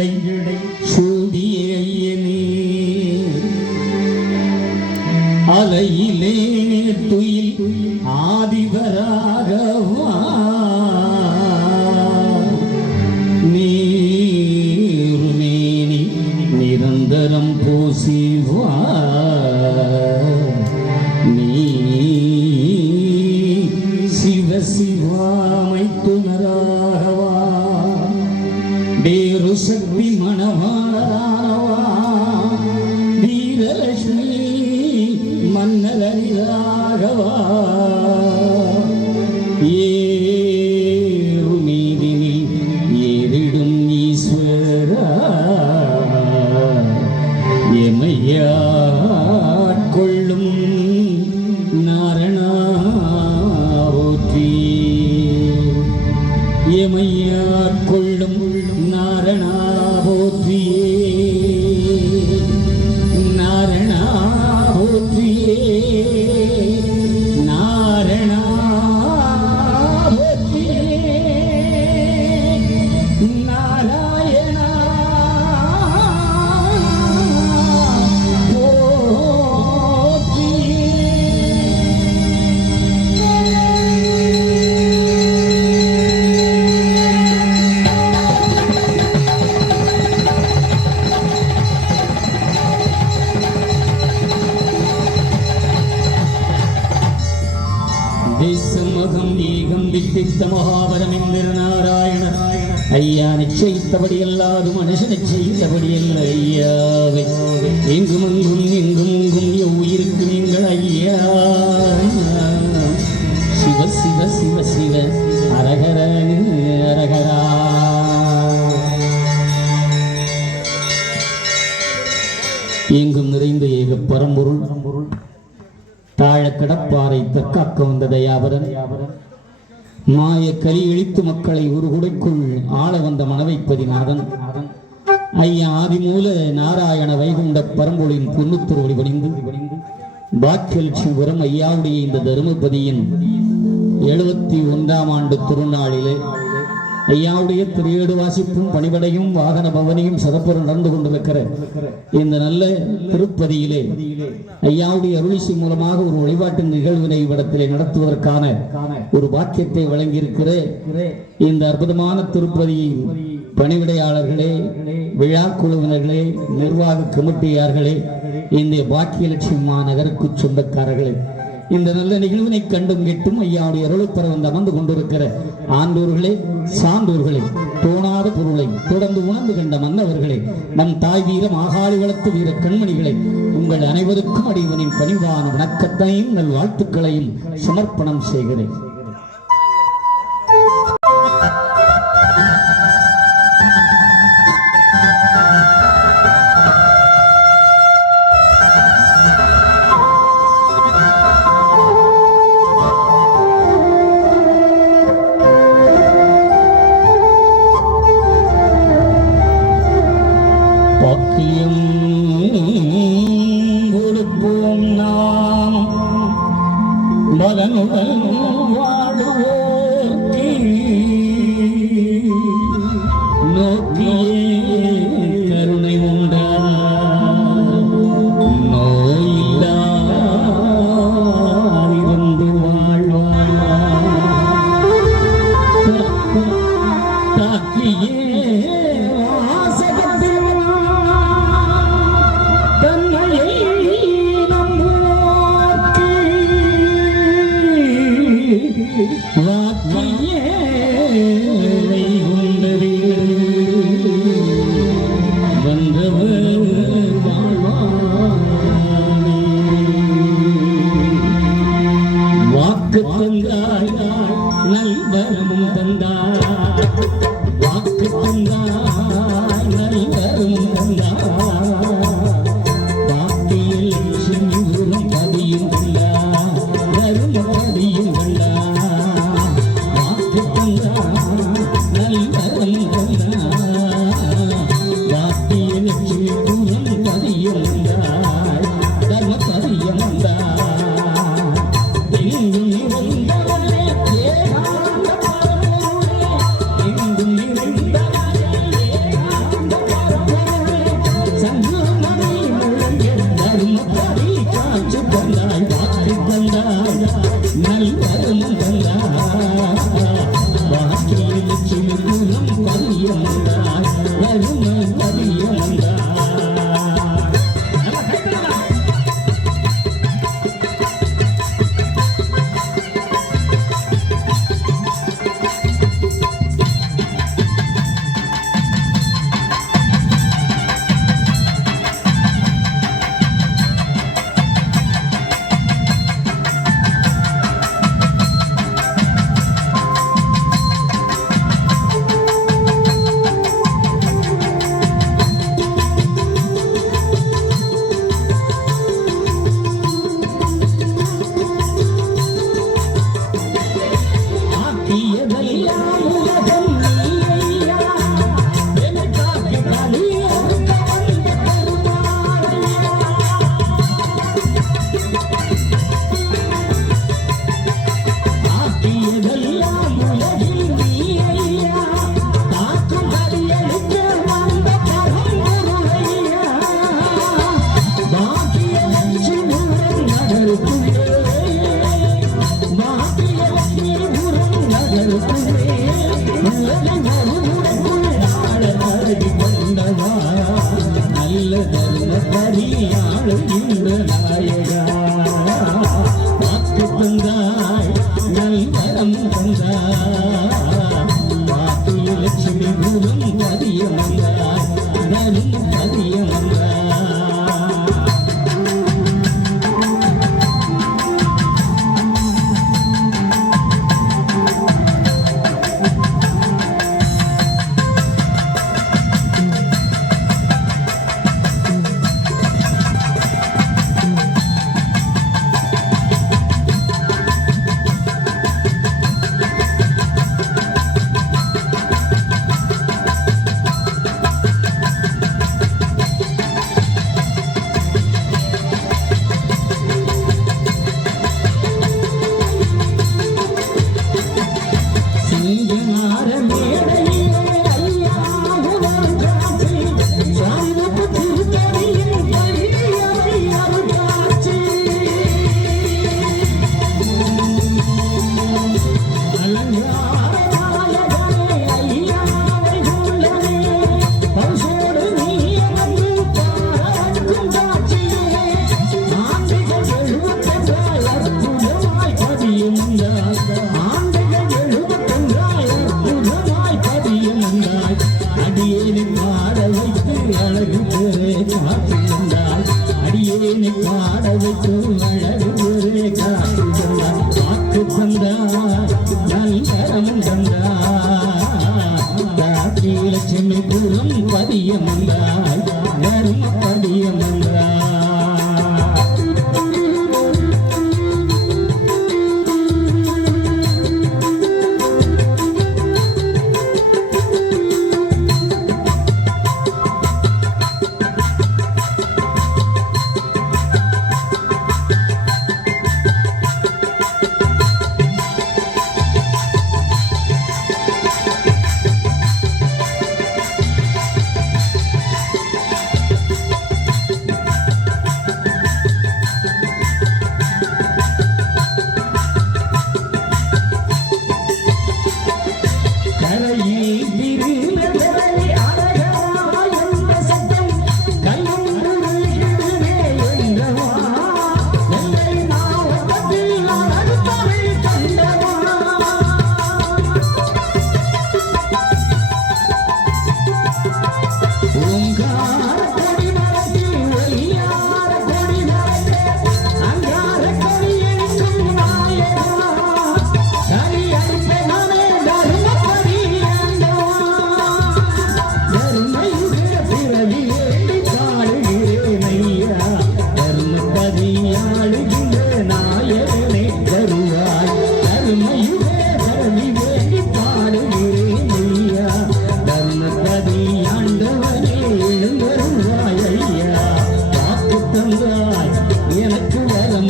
ஜடை சூடிய ஐயனே அலையிலே துயில் ஆதிவராகவா நீருமேனி நிரந்தரம் பூசிவா நீ சிவ சிவாமை துணராகவா வேறு சக்தி மணவாளரானவா வீரலட்சுமி மன்னலரிராகவா ஏறு மீதினில் ஏறிடும் ஈஸ்வரா எமையாட்கொள்ளும் நாரணா போற்றி எமையாட்கொள்ளும் நாரணா போற்றியே நாரணா போற்றியே நாரணா போற்றியே நாராயணா தேசமகம் ஏகம் வித்தித்த மகாபரமிந்திர நாராயண ஐயா நிச்சயித்தபடி அல்லாது மனுஷனை செய்தபடி அல்ல ஐயாவை எங்கும் எங்கும் எங்கும் எங்கும் உயிருக்கு நீங்கள் ஐயா சிவ சிவ சிவ சிவ அரகர அரகரா எங்கும் நிறைந்த ஏக பரம்பொருள் தாழ கடப்பாறை தற்காக்க வந்த தயாபரன் மாய கலி இழித்து மக்களை ஒரு குடைக்குள் ஆள வந்த மனவைப்பதிநாதன் ஐயா ஆதிமூல நாராயண வைகுண்ட பரம்பொழின் பொன்னுத்துரு வழிபடிந்து பாக்கியலட்சுமிபுரம் ஐயாவுடைய இந்த தருமபதியின் 71ஆம் ஆண்டு திருநாளிலே ஐயாவுடைய திரையேடு வாசிப்பும் பணிபடையும் வாகன பவனியும் சிறப்புற நடந்து கொண்டிருக்கிற இந்த நல்ல திருப்பதியிலே ஐயாவுடைய அருளிசை மூலமாக ஒரு வழிபாட்டு நிகழ்வினை இடத்திலே நடத்துவதற்கான ஒரு பாக்கியத்தை வழங்கியிருக்கிற இந்த அற்புதமான திருப்பதியின் பணிவிடையாளர்களே விழா குழுவினர்களே நிர்வாக கமிட்டியார்களே இந்த பாக்கியலட்சுமி மாநகருக்கு சொந்தக்காரர்களே இந்த நல்ல நிகழ்வினை கண்டும் கெட்டும் ஐயாவுடைய அருளைப்பெற வந்து அமர்ந்து கொண்டிருக்கிற ஆண்டோர்களே சான்றோர்களே தோணாத பொருளை தொடர்ந்து உணர்ந்து கண்ட மன்னவர்களே நம் தாய் வீர மாகாளி வளர்த்து வீர கண்மணிகளை உங்கள் அனைவருக்கும் அடிவனின் பணிவான வணக்கத்தையும் நல் வாழ்த்துக்களையும் சமர்ப்பணம் செய்கிறேன். கொடுப்போம் நாம் மகனுடன் வாழுவோர்க்கு நோக்கியே கருணை உண்டா நோயில்லாதிருந்து வாழ்வாய் தாக்கியே வாக்கியே உண்டது நல்ல தர்மபதியாளுகின்ற நாயகா வாக்கு தந்தாய் நல்வரம் தந்தாய் வாக்கிய லட்சுமி மூலம் பதியம் வந்தாய் நலும் பதியம் வந்தாய் அடியேனை பாட வைத்து அழகு ஒரே காத்து தந்தார் வாக்கு தந்தார் நல்வரம் தந்தார் லட்சுமி பூரம் பதியம் வந்தாய் தர்ம பதியம் வந்தார் எனக்கு வரம்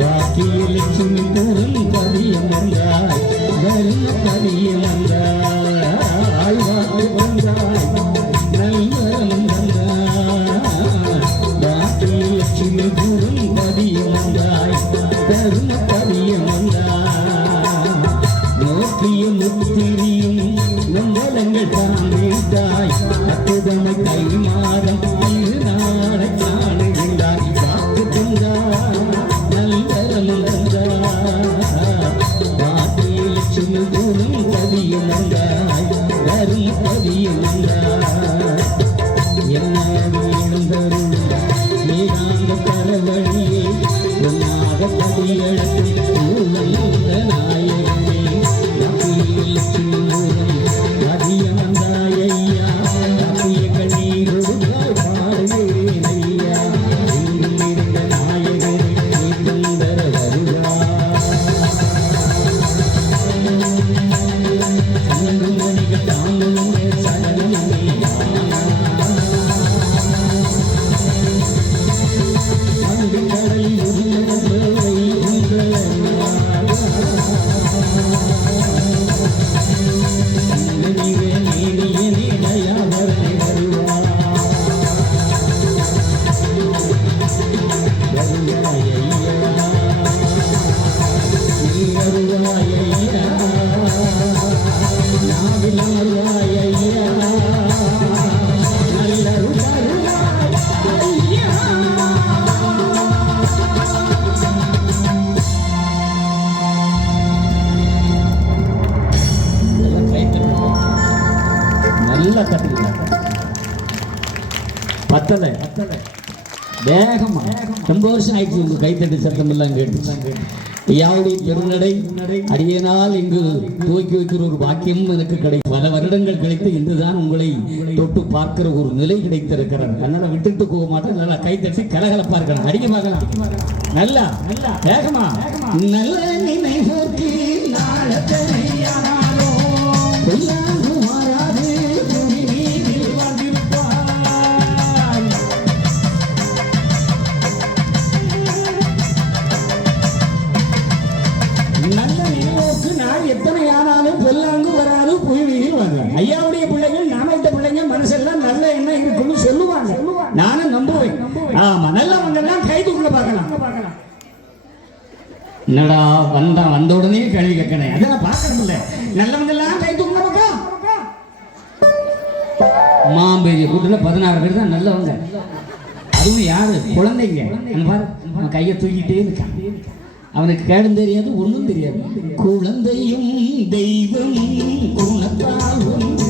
வாக்கிய லட்சுமி பூரம் பதியம் வந்தாய் தர்ம பதியம் வந்தாய் வாக்கு வந்தாய் நல்வரம் வந்தாய் வாக்கிய லட்சுமி பூரம் பதியம் வந்தாய் தர்ம பதியம் வந்தாய் நோக்கிய முத்திரியும் நம்பலங்கள் தாண்டிட்டாய் அற்புதமை கைமாறம் திருநாளை காணுகின்றாய் வாக்கு தந்தாய் நல்வரம் தந்தாய் வாக்கிய லட்சுமி பூரம் பதியம் வந்தாய் தர்ம பதியம் வந்தாய் என்ன வேணும் தரும் வேதாந்த பரவழியே உன்னாக பதியெடுக்கும் நாயகனே வாக்கிய லட்சுமி பூரம் பதியம் வந்தாய் ஐயா வாக்கிய கண்ணீர் நல்லா தட்டுங்க. பத்தலை வேகமா. ரொம்ப வருஷம் ஆயிடுச்சு உங்க கைத்தட்டு சத்தம் எல்லாம் கேட்டு. ஐயாவுடைய பெருநடை அடியனால் இங்கு துவக்கி வைக்கிற ஒரு பாக்கியம் எனக்கு கிடைக்கும். பல வருடங்கள் கிடைத்து இன்றுதான் உங்களை தொட்டு பார்க்கிற ஒரு நிலை கிடைத்திருக்கிறது. அதனால விட்டுட்டு போக மாட்டேன். நல்லா கைத்தட்டி கலகலப்பா இருக்கணும். அடிக்க பார்க்கலாம். நல்லா நல்லா வேகமா. நல்ல நினைவோர்க்கு எத்தனை ஆனாலும் பொல்லாங்கு வராது புயலில் வராது. ஐயாவுடைய பிள்ளைகள் நாமட்ட பிள்ளைங்க மனசெல்லாம் நல்ல எண்ணம் இருக்குன்னு சொல்லுவாங்க. நானும் நம்புவேன். ஆமா, நல்லவங்க எல்லாம் கைதுக்குள்ள பார்க்கலாம். என்னடா வந்த உடனே கழுவி கேட்கணும். அதெல்லாம் பார்க்கறது இல்லை. நல்லவங்க எல்லாம் கைதுக்குள்ள பார்க்கலாம். மாம்பேரிய கூட்டில் 16 பேர் தான் நல்லவங்க. அதுவும் யாரு? குழந்தைங்க. பாரு, கையை தூக்கிட்டே இருக்கான். அவனுக்கு கேடும் தெரியாது, ஒன்றும் தெரியாது. குழந்தையும் தெய்வம் குணத்தால் ஒன்று,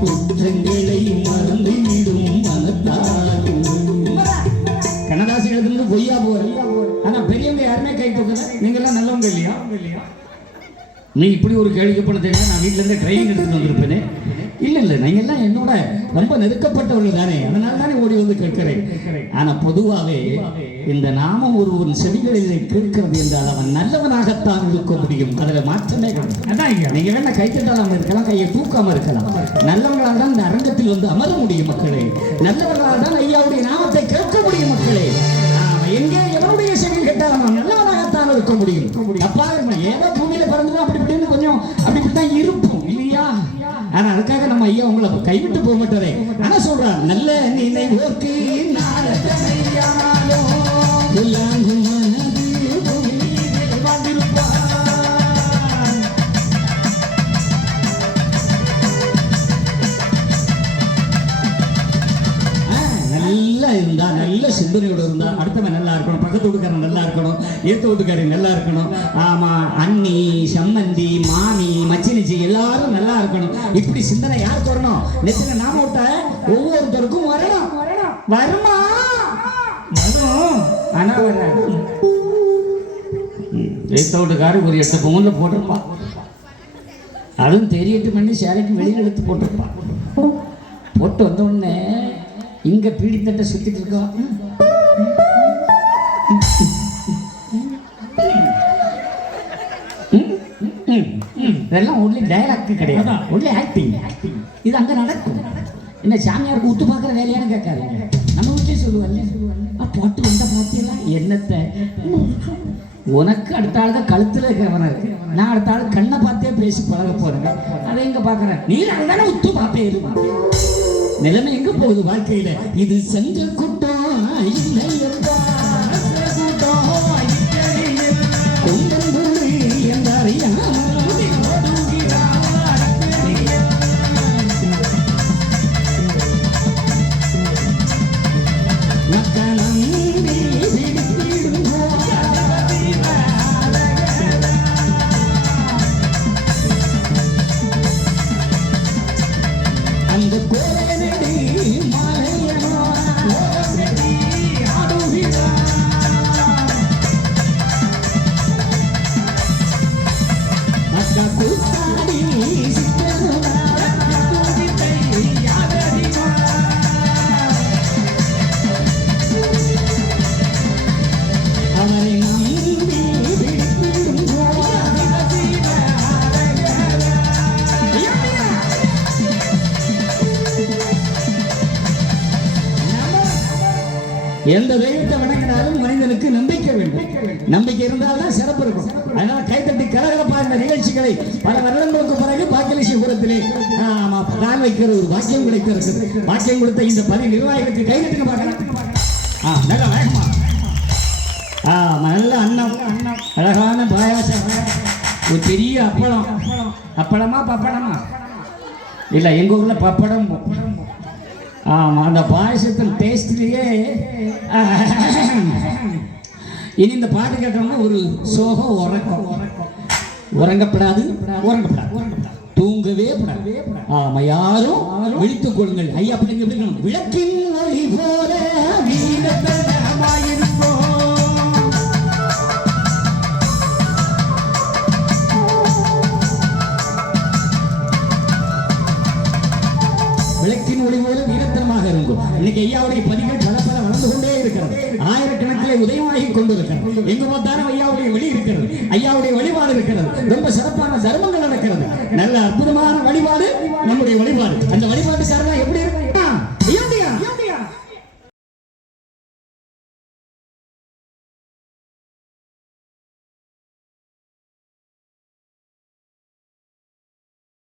குற்றங்களை மறந்துவிடும் மனத்தால். கண்ணதாசி எழுதுனது பொய்யா போற. ஆனா பெரியவங்க யாருமே கை தூக்கல. நீங்க எல்லாம் நல்லவங்க இல்லையா? நீ இப்படி ஒரு கேள்வி பண்ண தெரியும். நான் வீட்டுல இருந்து ட்ரெயின் எடுத்துட்டு வந்திருப்பேனே. இல்ல நீங்க எல்லாம் என்னோட ரொம்ப நெருக்கப்பட்டவர்கள் தானே. அதனால தானே ஓடி வந்து கேட்கிறேன். ஆனா பொதுவாகவே இந்த நாமம் ஒருவன் செவிகளிலே கேட்கிறது என்றால் அவன் நல்லவனாகத்தான் இருக்க முடியும். அதுல மாற்றமே கிடையாது. நீங்க வேணா கை தட்டாம இருக்கலாம், கையை தூக்காம இருக்கலாம். நல்லவங்களால் தான் இந்த அரங்கத்தில் வந்து அமர முடியும் மக்களே. நல்லவர்களால் தான் ஐயாவுடைய நாமத்தை கேட்க முடியும் மக்களே. எங்கே எவனுடைய செவி கேட்டால் அவன் நல்லவனாகத்தான் இருக்க முடியும். அப்பா ஏதோ பூமியில பிறந்துடும் அப்படி இப்படின்னு கொஞ்சம் அப்படித்தான் இருப்போம் இல்லையா? ஆனா அதுக்காக நம்ம ஐயா உங்களை கைவிட்டு போக மாட்டாரே. ஆனா சொல்றான், நல்ல நினைவோர்க்கு நல்லா இருந்தா, நல்ல சிந்தனையோட இருந்தா அடுத்தவன் நல்லா இருக்கணும், பக்கத்து வீட்டுக்காரன் நல்லா இருக்கணும், ஏத்த வீட்டுக்காரன் நல்லா இருக்கணும். ஆமா, அண்ணி சம்மந்தி மாமி மச்சினிச்சி எல்லாரும் நல்லா இருக்கணும். இப்படி சிந்தனை யாருக்கு வரணும்? நெத்தில நாம விட்ட ஒவ்வொருத்தருக்கும் வரணும். வருமா? வரும். ஆனா வராது. ஏத்த வீட்டுக்காரன் ஒரு 8 பவுன்ல போட்டிருப்பான். அதுவும் தெரியட்டு பண்ணி சேலைக்கு வெளியில் எடுத்து போட்டிருப்பான். போட்டு வந்த உடனே இங்க பீடித்தட்டை சுத்திட்டு இருக்கோம். இதெல்லாம் ஒன்லி டயலாக் கிடையாது, ஒன்லி ஆக்டிங். இது அங்க நடக்கும். என்ன சாமியாருக்கு உத்து பார்க்குற வேலையானு கேட்காதீங்க. நம்ம வீட்லேயே சொல்லுவாங்க, போட்டு வந்த பார்த்தீங்களா என்னத்தை. உனக்கு அடுத்த ஆளுங்க கழுத்துல இருக்கிறவன இருக்கு, நான் அடுத்த ஆள் கண்ணை பார்த்தே பேசி பழக போறேன். அதை எங்க பாக்குறேன், நீ அங்கதானே உத்து பார்ப்பே இருப்பா. நிலைமை எங்க போகுது வாழ்க்கையில? இது செஞ்ச கூட்டம் எந்த தெய்வத்தை வணங்கினாலும் மனிதனுக்கு நம்பிக்கை வேண்டும். நம்பிக்கை இருந்தால்தான் சிறப்பு இருக்கும். அதனால கைத்தட்டி கலகலப்பா இந்த நிகழ்ச்சிகளை பல வருடங்களுக்கு பிறகு பாக்கியலட்சுமிபுரத்திலே தான் வைக்கிற ஒரு பாக்கியம் கிடைத்திருக்கு. பாக்கியம் கொடுத்த இந்த பணி நிர்வாகிகளுக்கு கைதட்டுங்க பார்க்கலாம். நல்ல வேகமா. நல்ல அன்னம், அழகான பாயாசம், ஒரு பெரிய அப்பளம். அப்பளமா பப்படமா? இல்லை, எங்க ஊர்ல பப்படம். ஆமா, அந்த பாயசத்தின் டேஸ்ட்லயே. இனி இந்த பாட்டு கேட்டோம்னா ஒரு சோகம் உறங்கப்படாது. தூங்கவே கூடாது. ஆமா, யாரும் விழித்துக் கொள்ளுங்கள். ஐயா பிள்ளைங்க எப்படி இருக்கணும்? விளக்கின் ஒளி போல வீரத்தனமாயிருப்போம். விளக்கின் ஒளி போல வீரத்தனமாக இருக்கும். இன்னைக்கு ஐயாவுடைய பதிவுகள் பல பல வளர்ந்து கொண்டே இருக்கிறது. ஆயிரக்கணக்கில் உதயமாகி கொண்டிருக்கிறது. எங்கு பார்த்தாலும் ஐயாவுடைய வெளி இருக்கிறது, ஐயாவுடைய வழிபாடு இருக்கிறது. ரொம்ப சிறப்பான தர்மங்கள் நடக்கிறது. நல்ல அற்புதமான வழிபாடு நம்முடைய வழிபாடு.